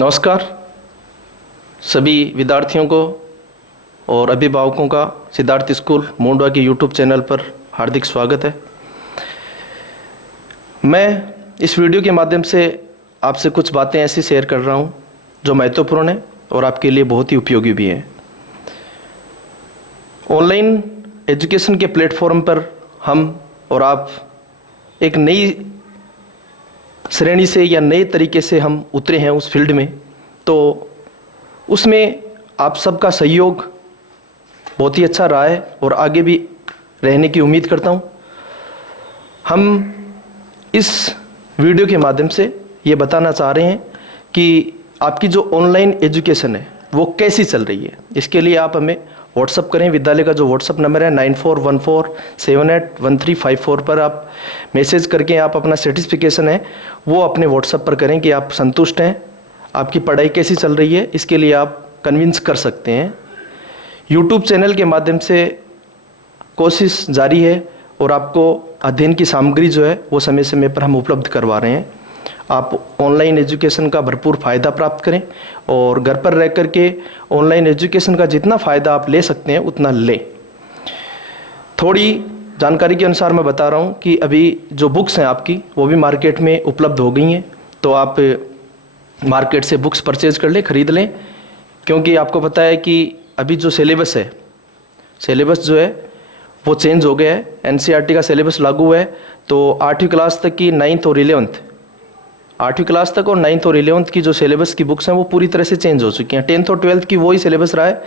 नमस्कार सभी विद्यार्थियों को और अभिभावकों का सिद्धार्थ स्कूल मोंडवा के यूट्यूब चैनल पर हार्दिक स्वागत है। मैं इस वीडियो के माध्यम से आपसे कुछ बातें ऐसी शेयर कर रहा हूं जो महत्वपूर्ण है और आपके लिए बहुत ही उपयोगी भी है। ऑनलाइन एजुकेशन के प्लेटफॉर्म पर हम और आप एक नई श्रेणी से या नए तरीके से हम उतरे हैं उस फील्ड में, तो उसमें आप सबका सहयोग बहुत ही अच्छा रहा है और आगे भी रहने की उम्मीद करता हूं। हम इस वीडियो के माध्यम से ये बताना चाह रहे हैं कि आपकी जो ऑनलाइन एजुकेशन है वो कैसी चल रही है। इसके लिए आप हमें व्हाट्सअप करें। विद्यालय का जो व्हाट्सअप नंबर है 9414781354 पर आप मैसेज करके आप अपना सर्टिफिकेशन है वो अपने व्हाट्सअप पर करें कि आप संतुष्ट हैं, आपकी पढ़ाई कैसी चल रही है। इसके लिए आप कन्विंस कर सकते हैं। यूट्यूब चैनल के माध्यम से कोशिश जारी है और आपको अध्ययन की सामग्री जो है वो समय समय पर हम उपलब्ध करवा रहे हैं। आप ऑनलाइन एजुकेशन का भरपूर फ़ायदा प्राप्त करें और घर पर रह कर के ऑनलाइन एजुकेशन का जितना फ़ायदा आप ले सकते हैं उतना लें। थोड़ी जानकारी के अनुसार मैं बता रहा हूं कि अभी जो बुक्स हैं आपकी वो भी मार्केट में उपलब्ध हो गई हैं, तो आप मार्केट से बुक्स परचेज कर लें, ख़रीद लें। क्योंकि आपको पता है कि अभी जो सिलेबस है, सिलेबस जो है वो चेंज हो गया है। एनसीईआरटी का सिलेबस लागू है, तो 8वीं क्लास तक की 9th और 11th 8वीं क्लास तक और 9th और 11th की जो सिलेबस की बुक्स हैं वो पूरी तरह से चेंज हो चुकी हैं। 10th और 12th की वही सिलेबस रहा है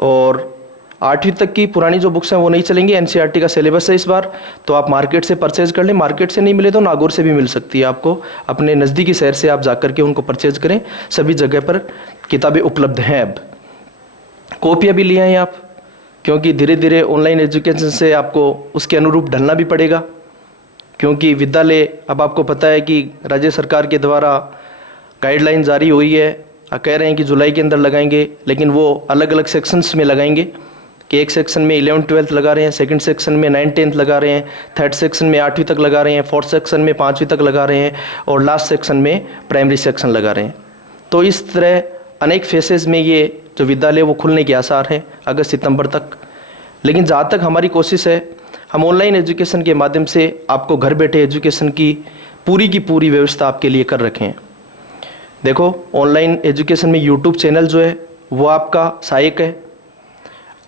और 8वीं तक की पुरानी जो बुक्स हैं वो नहीं चलेंगी। एनसीईआरटी का सिलेबस है इस बार, तो आप मार्केट से परचेज कर लें। मार्केट से नहीं मिले तो नागौर से भी मिल सकती है आपको। अपने नज़दीकी शहर से आप जाकर के उनको परचेज करें। सभी जगह पर किताबें उपलब्ध हैं। अब कॉपियाँ भी ले आएँ आप, क्योंकि धीरे धीरे ऑनलाइन एजुकेशन से आपको उसके अनुरूप ढलना भी पड़ेगा। क्योंकि विद्यालय, अब आपको पता है कि राज्य सरकार के द्वारा गाइडलाइन जारी हुई है, कह रहे हैं कि जुलाई के अंदर लगाएंगे, लेकिन वो अलग अलग सेक्शंस में लगाएंगे कि एक सेक्शन में 11th 12th लगा रहे हैं, सेकंड सेक्शन में 9th 10th लगा रहे हैं, थर्ड सेक्शन में 8वीं तक लगा रहे हैं, फोर्थ सेक्शन में 5वीं तक लगा रहे हैं और लास्ट सेक्शन में प्राइमरी सेक्शन लगा रहे हैं। तो इस तरह अनेक फेसेस में ये जो विद्यालय वो खुलने के आसार हैं अगस्त सितंबर तक। लेकिन जहाँ तक हमारी कोशिश है, हम ऑनलाइन एजुकेशन के माध्यम से आपको घर बैठे एजुकेशन की पूरी व्यवस्था आपके लिए कर रखे हैं। देखो, ऑनलाइन एजुकेशन में यूट्यूब चैनल जो है वो आपका सहायक है।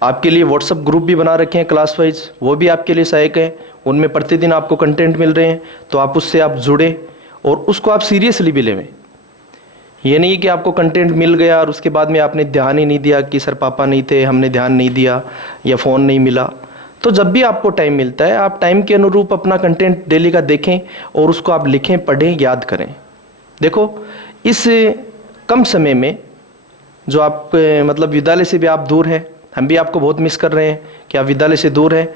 आपके लिए व्हाट्सअप ग्रुप भी बना रखे हैं क्लास वाइज, वो भी आपके लिए सहायक है। उनमें प्रतिदिन आपको कंटेंट मिल रहे हैं, तो आप उससे आप जुड़े और उसको आप सीरियसली भी लें। ये नहीं कि आपको कंटेंट मिल गया और उसके बाद में आपने ध्यान ही नहीं दिया कि सर पापा नहीं थे, हमने ध्यान नहीं दिया या फ़ोन नहीं मिला। तो जब भी आपको टाइम मिलता है, आप टाइम के अनुरूप अपना कंटेंट डेली का देखें और उसको आप लिखें, पढ़ें, याद करें। देखो, इस कम समय में जो आप मतलब विद्यालय से भी आप दूर हैं, हम भी आपको बहुत मिस कर रहे हैं कि आप विद्यालय से दूर हैं।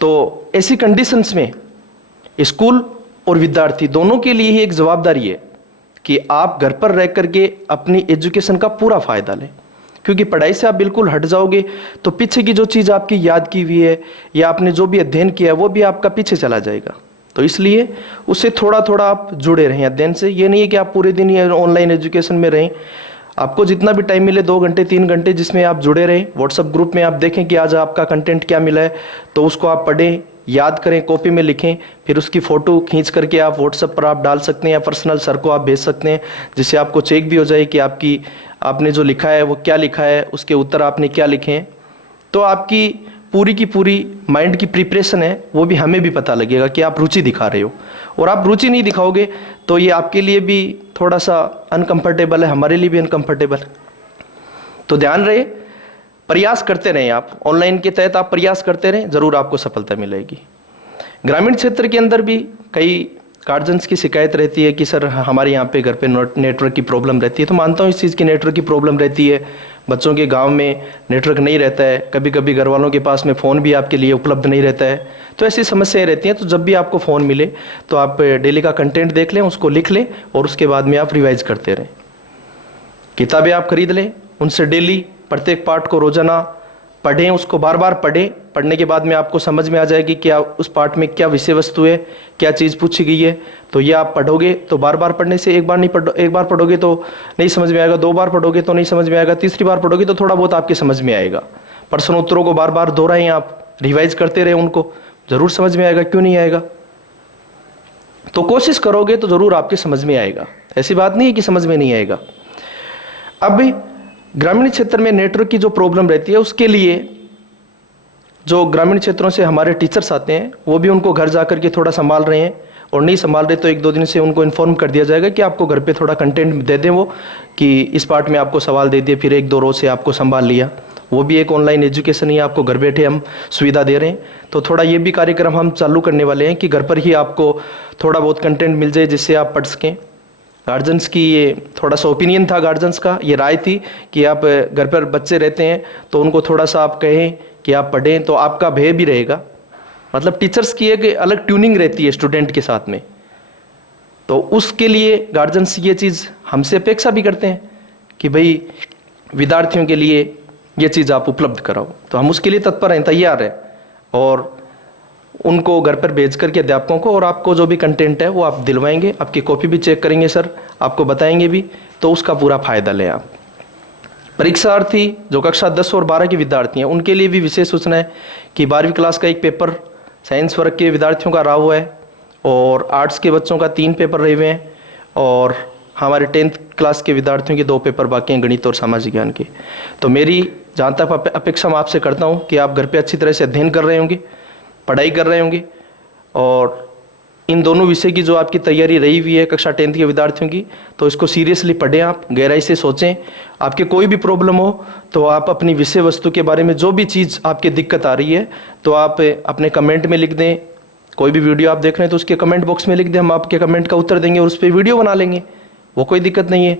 तो ऐसी कंडीशंस में स्कूल और विद्यार्थी दोनों के लिए ही एक जवाबदारी है कि आप घर पर रह करके अपनी एजुकेशन का पूरा फ़ायदा लें। क्योंकि पढ़ाई से आप बिल्कुल हट जाओगे तो पीछे की जो चीज़ आपकी याद की हुई है या आपने जो भी अध्ययन किया है वो भी आपका पीछे चला जाएगा। तो इसलिए उससे थोड़ा थोड़ा आप जुड़े रहें अध्ययन से। ये नहीं है कि आप पूरे दिन ही ऑनलाइन एजुकेशन में रहें। आपको जितना भी टाइम मिले, 2 घंटे 3 घंटे, जिसमें आप जुड़े रहें। व्हाट्सअप ग्रुप में आप देखें कि आज आपका कंटेंट क्या मिला है, तो उसको आप पढ़ें, याद करें, कॉपी में लिखें, फिर उसकी फ़ोटो खींच करके आप व्हाट्सअप पर आप डाल सकते हैं या पर्सनल सर को आप भेज सकते हैं, जिससे आपको चेक भी हो जाए कि आपने जो लिखा है वो क्या लिखा है, उसके उत्तर आपने क्या लिखे हैं। तो आपकी पूरी माइंड की प्रिपरेशन है वो भी हमें भी पता लगेगा कि आप रुचि दिखा रहे हो। और आप रुचि नहीं दिखाओगे तो ये आपके लिए भी थोड़ा सा अनकंफर्टेबल है, हमारे लिए भी अनकंफर्टेबल है। तो ध्यान रहे, प्रयास करते रहें। आप ऑनलाइन के तहत आप प्रयास करते रहें, ज़रूर आपको सफलता मिलेगी। ग्रामीण क्षेत्र के अंदर भी कई गार्जियंस की शिकायत रहती है कि सर हमारे यहाँ पे घर पे नेटवर्क की प्रॉब्लम रहती है। तो मानता हूँ इस चीज़ की नेटवर्क की प्रॉब्लम रहती है। बच्चों के गांव में नेटवर्क नहीं रहता है, कभी कभी घर वालों के पास में फ़ोन भी आपके लिए उपलब्ध नहीं रहता है। तो ऐसी समस्याएं रहती हैं। तो जब भी आपको फ़ोन मिले तो आप डेली का कंटेंट देख लें, उसको लिख लें और उसके बाद में आप रिवाइज करते रहें। किताबें आप खरीद लें, उनसे डेली प्रत्येक पार्ट को रोज़ाना पढ़ें, उसको बार बार पढ़ें। पढ़ने के बाद में आपको समझ में आ जाएगी कि उस पार्ट में क्या विषय वस्तु है, क्या चीज़ पूछी गई है। तो ये आप पढ़ोगे तो बार बार पढ़ने से, एक बार पढ़ोगे तो नहीं समझ में आएगा, 2 बार पढ़ोगे तो नहीं समझ में आएगा, तीसरी बार पढ़ोगे तो थोड़ा बहुत आपके समझ में आएगा। प्रश्न उत्तरों को बार बार दोहराएं, आप रिवाइज करते रहे, उनको जरूर समझ में आएगा, क्यों नहीं आएगा। तो कोशिश करोगे तो जरूर आपके समझ में आएगा, ऐसी बात नहीं है कि समझ में नहीं आएगा। अब ग्रामीण क्षेत्र में नेटवर्क की जो प्रॉब्लम रहती है, उसके लिए जो ग्रामीण क्षेत्रों से हमारे टीचर्स आते हैं वो भी उनको घर जाकर के थोड़ा संभाल रहे हैं, और नहीं संभाल रहे तो 1-2 दिन से उनको इन्फॉर्म कर दिया जाएगा कि आपको घर पे थोड़ा कंटेंट दे दें वो, कि इस पार्ट में आपको सवाल दे दिए, फिर 1-2 रोज से आपको संभाल लिया। वो भी एक ऑनलाइन एजुकेशन ही, आपको घर बैठे हम सुविधा दे रहे हैं। तो थोड़ा ये भी कार्यक्रम हम चालू करने वाले हैं कि घर पर ही आपको थोड़ा बहुत कंटेंट मिल जाए जिससे आप पढ़ सकें। गार्जियंस की ये थोड़ा सा ओपिनियन था, गार्जियंस का ये राय थी कि आप घर पर बच्चे रहते हैं तो उनको थोड़ा सा आप कहें कि आप पढ़ें, तो आपका भय भी रहेगा। मतलब टीचर्स की एक अलग ट्यूनिंग रहती है स्टूडेंट के साथ में, तो उसके लिए गार्जियंस ये चीज़ हमसे अपेक्षा भी करते हैं कि भाई विद्यार्थियों के लिए ये चीज़ आप उपलब्ध कराओ। तो हम उसके लिए तत्पर हैं, तैयार हैं, और उनको घर पर भेज करके अध्यापकों को, और आपको जो भी कंटेंट है वो आप दिलवाएंगे, आपकी कॉपी भी चेक करेंगे सर, आपको बताएंगे भी, तो उसका पूरा फायदा लें आप। परीक्षार्थी जो कक्षा 10 और 12 के विद्यार्थी हैं उनके लिए भी विशेष सूचना है कि 12वीं क्लास का एक पेपर साइंस वर्ग के विद्यार्थियों का रहा हुआ है, और आर्ट्स के बच्चों का 3 पेपर रहे हुए हैं, और हमारे 10th क्लास के विद्यार्थियों के 2 पेपर बाकी हैं, गणित और सामाजिक ज्ञान के। तो मेरी जहाँ तक अपेक्षा मैं आपसे करता हूँ कि आप घर पे अच्छी तरह से अध्ययन कर रहे होंगे, पढ़ाई कर रहे होंगे, और इन दोनों विषय की जो आपकी तैयारी रही हुई है कक्षा 10th के विद्यार्थियों की, तो इसको सीरियसली पढ़ें, आप गहराई से सोचें। आपके कोई भी प्रॉब्लम हो तो आप अपनी विषय वस्तु के बारे में जो भी चीज़ आपकी दिक्कत आ रही है तो आप अपने कमेंट में लिख दें। कोई भी वीडियो आप देख रहे हैं तो उसके कमेंट बॉक्स में लिख दें, हम आपके कमेंट का उत्तर देंगे और उस पर वीडियो बना लेंगे, वो कोई दिक्कत नहीं है।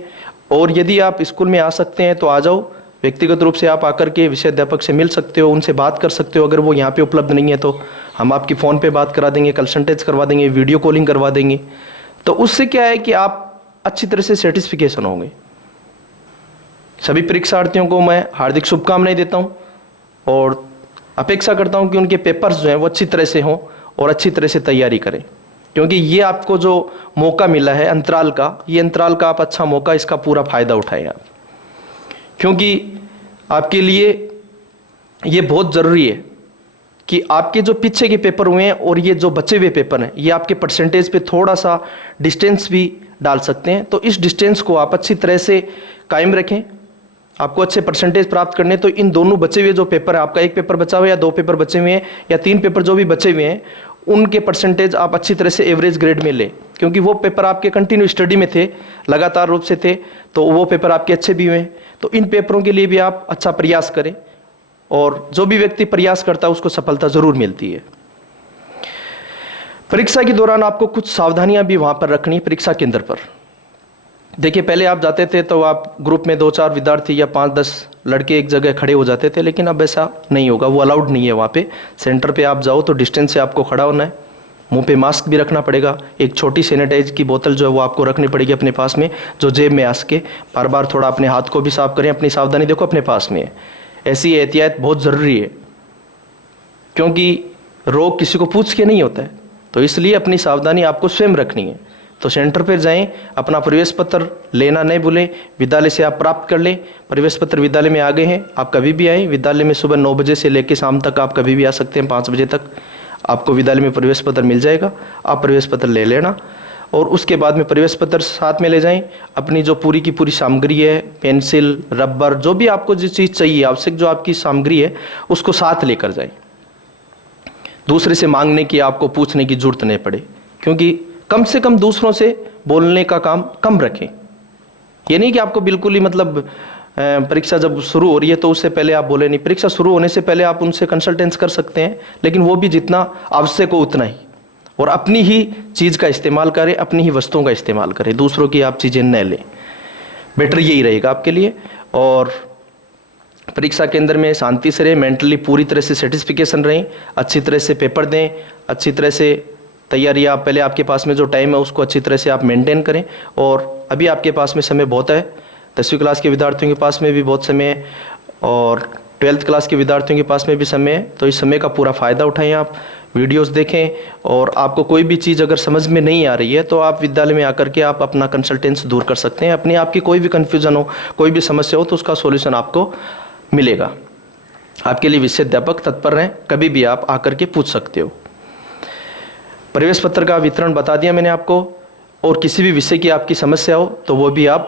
और यदि आप स्कूल में आ सकते हैं तो आ जाओ, व्यक्तिगत रूप से आप आकर के विषय अध्यापक से मिल सकते हो, उनसे बात कर सकते हो। अगर वो यहाँ पे उपलब्ध नहीं है तो हम आपकी फ़ोन पे बात करा देंगे, कंसल्टेंस करवा देंगे, वीडियो कॉलिंग करवा देंगे। तो उससे क्या है कि आप अच्छी तरह से सर्टिफिकेशन होंगे। सभी परीक्षार्थियों को मैं हार्दिक शुभकामनाएं देता हूँ, और अपेक्षा करता हूँ कि उनके पेपर्स जो हैं वो अच्छी तरह से हों और अच्छी तरह से तैयारी करें, क्योंकि ये आपको जो मौका मिला है अंतराल का, ये अंतराल का आप अच्छा मौका, इसका पूरा फ़ायदा उठाएं आप, क्योंकि आपके लिए ये बहुत ज़रूरी है कि आपके जो पीछे के पेपर हुए हैं और ये जो बचे हुए पेपर हैं, ये आपके परसेंटेज पे थोड़ा सा डिस्टेंस भी डाल सकते हैं। तो इस डिस्टेंस को आप अच्छी तरह से कायम रखें। आपको अच्छे परसेंटेज प्राप्त करने, तो इन दोनों बचे हुए जो पेपर है, आपका 1 पेपर बचा हुआ है या 2 पेपर बचे हुए हैं या 3 पेपर जो भी बचे हुए हैं, उनके परसेंटेज आप अच्छी तरह से एवरेज ग्रेड में लें, क्योंकि वो पेपर आपके कंटिन्यू स्टडी में थे, लगातार रूप से थे, तो वो पेपर आपके अच्छे भी हुए हैं। तो इन पेपरों के लिए भी आप अच्छा प्रयास करें, और जो भी व्यक्ति प्रयास करता है उसको सफलता जरूर मिलती है। परीक्षा के दौरान आपको कुछ सावधानियां भी वहां पर रखनी है परीक्षा केंद्र पर। देखिए, पहले आप जाते थे तो आप ग्रुप में 2-4 विद्यार्थी या 5-10 लड़के एक जगह खड़े हो जाते थे, लेकिन अब ऐसा नहीं होगा, वो अलाउड नहीं है। वहाँ पे सेंटर पे आप जाओ तो डिस्टेंस से आपको खड़ा होना है, मुंह पे मास्क भी रखना पड़ेगा, एक छोटी सैनिटाइज की बोतल जो है वो आपको रखनी पड़ेगी अपने पास में, जो जेब में आ सके। बार बार थोड़ा अपने हाथ को भी साफ करें, अपनी सावधानी देखो अपने पास में है। ऐसी एहतियात बहुत ज़रूरी है, क्योंकि रोग किसी को पूछ के नहीं होता है, तो इसलिए अपनी सावधानी आपको स्वयं रखनी है। तो सेंटर पर जाएं, अपना प्रवेश पत्र लेना नहीं भूलें, विद्यालय से आप प्राप्त कर लें। प्रवेश पत्र विद्यालय में आ गए हैं, आप कभी भी आएँ, विद्यालय में सुबह 9 बजे से लेकर शाम तक आप कभी भी आ सकते हैं, 5 बजे तक आपको विद्यालय में प्रवेश पत्र मिल जाएगा। आप प्रवेश पत्र ले लेना, और उसके बाद में प्रवेश पत्र साथ में ले जाएं। अपनी जो पूरी की पूरी सामग्री है, पेंसिल, रबर, जो भी आपको जिस चीज़ चाहिए आवश्यक जो आपकी सामग्री है, उसको साथ लेकर जाएं। दूसरे से मांगने की, आपको पूछने की जरूरत नहीं पड़े, क्योंकि कम से कम दूसरों से बोलने का काम कम रखें। ये नहीं कि आपको बिल्कुल ही मतलब परीक्षा जब शुरू हो रही है तो उससे पहले आप बोले नहीं, परीक्षा शुरू होने से पहले आप उनसे कंसल्टेंस कर सकते हैं, लेकिन वो भी जितना आवश्यक हो उतना ही, और अपनी ही चीज़ का इस्तेमाल करें, अपनी ही वस्तुओं का इस्तेमाल करें, दूसरों की आप चीज़ें न लें। बेटर यही रहेगा आपके लिए। और परीक्षा केंद्र में शांति से रहें, मेंटली पूरी तरह से सेटिस्फिकेशन रहें, अच्छी तरह से पेपर दें, अच्छी तरह से तैयारी, आप पहले आपके पास में जो टाइम है उसको अच्छी तरह से आप मेंटेन करें। और अभी आपके पास में समय बहुत है, 10वीं क्लास के विद्यार्थियों के पास में भी बहुत समय है, और 12th क्लास के विद्यार्थियों के पास में भी समय है, तो इस समय का पूरा फ़ायदा उठाएं, आप वीडियोस देखें। और आपको कोई भी चीज़ अगर समझ में नहीं आ रही है तो आप विद्यालय में आकर के आप अपना कंसल्टेंस दूर कर सकते हैं। अपनी आपकी कोई भी कन्फ्यूज़न हो, कोई भी समस्या हो, तो उसका सॉल्यूशन आपको मिलेगा। आपके लिए विषय अध्यापक तत्पर रहें, कभी भी आप आकर के पूछ सकते हो। प्रवेश पत्र का वितरण बता दिया मैंने आपको, और किसी भी विषय की आपकी समस्या हो तो वो भी आप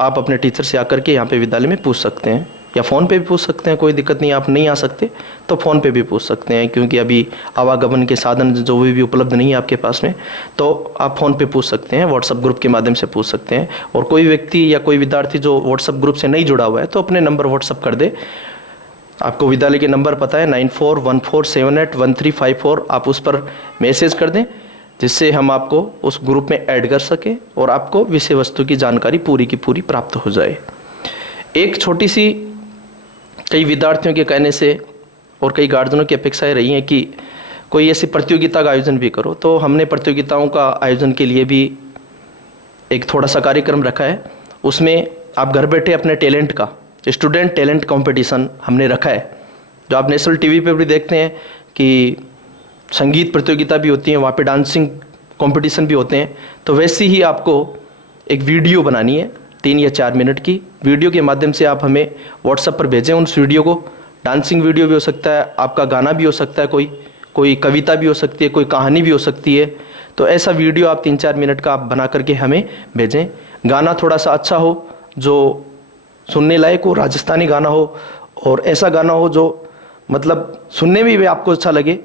अपने टीचर से आकर के यहाँ पे विद्यालय में पूछ सकते हैं, या फ़ोन पे भी पूछ सकते हैं, कोई दिक्कत नहीं। आप नहीं आ सकते तो फ़ोन पे भी पूछ सकते हैं, क्योंकि अभी आवागमन के साधन जो भी उपलब्ध नहीं है आपके पास में, तो आप फ़ोन पे पूछ सकते हैं, व्हाट्सएप ग्रुप के माध्यम से पूछ सकते हैं। और कोई व्यक्ति या कोई विद्यार्थी जो व्हाट्सएप ग्रुप से नहीं जुड़ा हुआ है तो अपने नंबर व्हाट्सएप कर दे। आपको विद्यालय के नंबर पता है 9414781354, आप उस पर मैसेज कर दें, जिससे हम आपको उस ग्रुप में ऐड कर सकें और आपको विषय वस्तु की जानकारी पूरी की पूरी प्राप्त हो जाए। एक छोटी सी कई विद्यार्थियों के कहने से और कई गार्जियनों की अपेक्षाएं रही हैं कि कोई ऐसी प्रतियोगिता का आयोजन भी करो, तो हमने प्रतियोगिताओं का आयोजन के लिए भी एक थोड़ा सा कार्यक्रम रखा है। उसमें आप घर बैठे अपने टैलेंट का स्टूडेंट टैलेंट कंपटीशन हमने रखा है, जो आप नेशनल टीवी पे भी देखते हैं कि संगीत प्रतियोगिता भी होती है, वहाँ पे डांसिंग कंपटीशन भी होते हैं। तो वैसे ही आपको एक वीडियो बनानी है 3 या 4 मिनट की। वीडियो के माध्यम से आप हमें व्हाट्सएप पर भेजें उस वीडियो को। डांसिंग वीडियो भी हो सकता है, आपका गाना भी हो सकता है, कोई कविता भी हो सकती है, कोई कहानी भी हो सकती है। तो ऐसा वीडियो आप 3-4 मिनट का आप बना करके हमें भेजें। गाना थोड़ा सा अच्छा हो, जो सुनने लायक हो, राजस्थानी गाना हो, और ऐसा गाना हो जो मतलब सुनने में भी आपको अच्छा लगे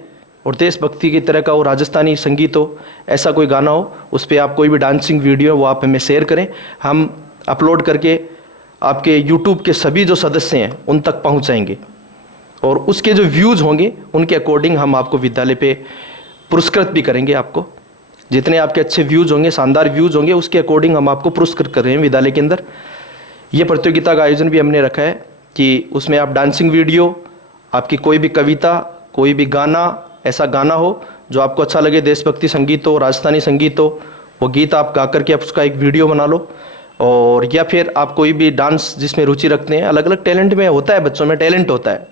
और देशभक्ति की तरह का हो, राजस्थानी संगीत हो, ऐसा कोई गाना हो। उस पर आप कोई भी डांसिंग वीडियो है वो आप हमें शेयर करें, हम अपलोड करके आपके यूट्यूब के सभी जो सदस्य हैं उन तक पहुंचाएंगे, और उसके जो व्यूज़ होंगे उनके अकॉर्डिंग हम आपको विद्यालय पे पुरस्कृत भी करेंगे। आपको जितने आपके अच्छे व्यूज़ होंगे, शानदार व्यूज़ होंगे, उसके अकॉर्डिंग हम आपको पुरस्कृत कर रहे हैं विद्यालय के अंदर। ये प्रतियोगिता का आयोजन भी हमने रखा है कि उसमें आप डांसिंग वीडियो, आपकी कोई भी कविता, कोई भी गाना, ऐसा गाना हो जो आपको अच्छा लगे, देशभक्ति संगीत हो, राजस्थानी संगीत हो, वो गीत आप गा करके आप उसका एक वीडियो बना लो। और या फिर आप कोई भी डांस जिसमें रुचि रखते हैं, अलग अलग टैलेंट में होता है, बच्चों में टैलेंट होता है,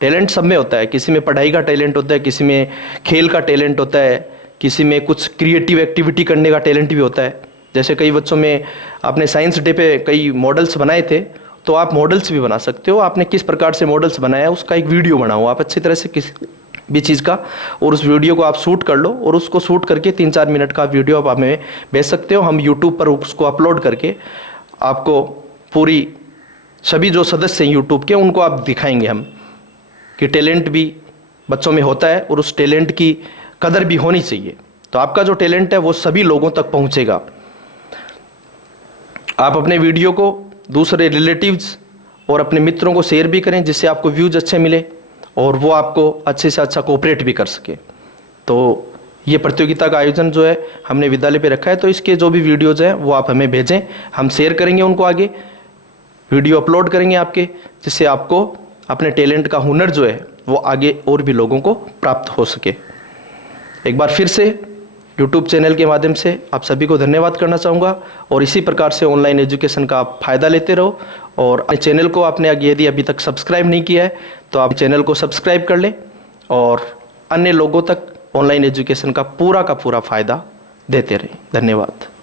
टैलेंट सब में होता है। किसी में पढ़ाई का टैलेंट होता है, किसी में खेल का टैलेंट होता है, किसी में कुछ क्रिएटिव एक्टिविटी करने का टैलेंट भी होता है। जैसे कई बच्चों में आपने साइंस डे पे कई मॉडल्स बनाए थे, तो आप मॉडल्स भी बना सकते हो। आपने किस प्रकार से मॉडल्स बनाया उसका एक वीडियो बनाओ आप अच्छी तरह से, किसी भी चीज़ का, और उस वीडियो को आप शूट कर लो, और उसको शूट करके 3-4 मिनट का वीडियो आप हमें भेज सकते हो। हम यूट्यूब पर उसको अपलोड करके आपको पूरी सभी जो सदस्य हैं यूट्यूब के, उनको आप दिखाएंगे हम कि टैलेंट भी बच्चों में होता है और उस टैलेंट की कदर भी होनी चाहिए। तो आपका जो टैलेंट है वो सभी लोगों तक पहुंचेगा। आप अपने वीडियो को दूसरे रिलेटिव्स और अपने मित्रों को शेयर भी करें, जिससे आपको व्यूज अच्छे मिले और वो आपको अच्छे से अच्छा कोऑपरेट भी कर सके। तो ये प्रतियोगिता का आयोजन जो है हमने विद्यालय पे रखा है, तो इसके जो भी वीडियोज़ हैं वो आप हमें भेजें, हम शेयर करेंगे उनको, आगे वीडियो अपलोड करेंगे आपके, जिससे आपको अपने टैलेंट का हुनर जो है वो आगे और भी लोगों को प्राप्त हो सके। एक बार फिर से यूट्यूब चैनल के माध्यम से आप सभी को धन्यवाद करना चाहूँगा, और इसी प्रकार से ऑनलाइन एजुकेशन का आप फ़ायदा लेते रहो। और अपने चैनल को आपने यदि अभी तक सब्सक्राइब नहीं किया है तो आप चैनल को सब्सक्राइब कर लें, और अन्य लोगों तक ऑनलाइन एजुकेशन का पूरा फ़ायदा देते रहें। धन्यवाद।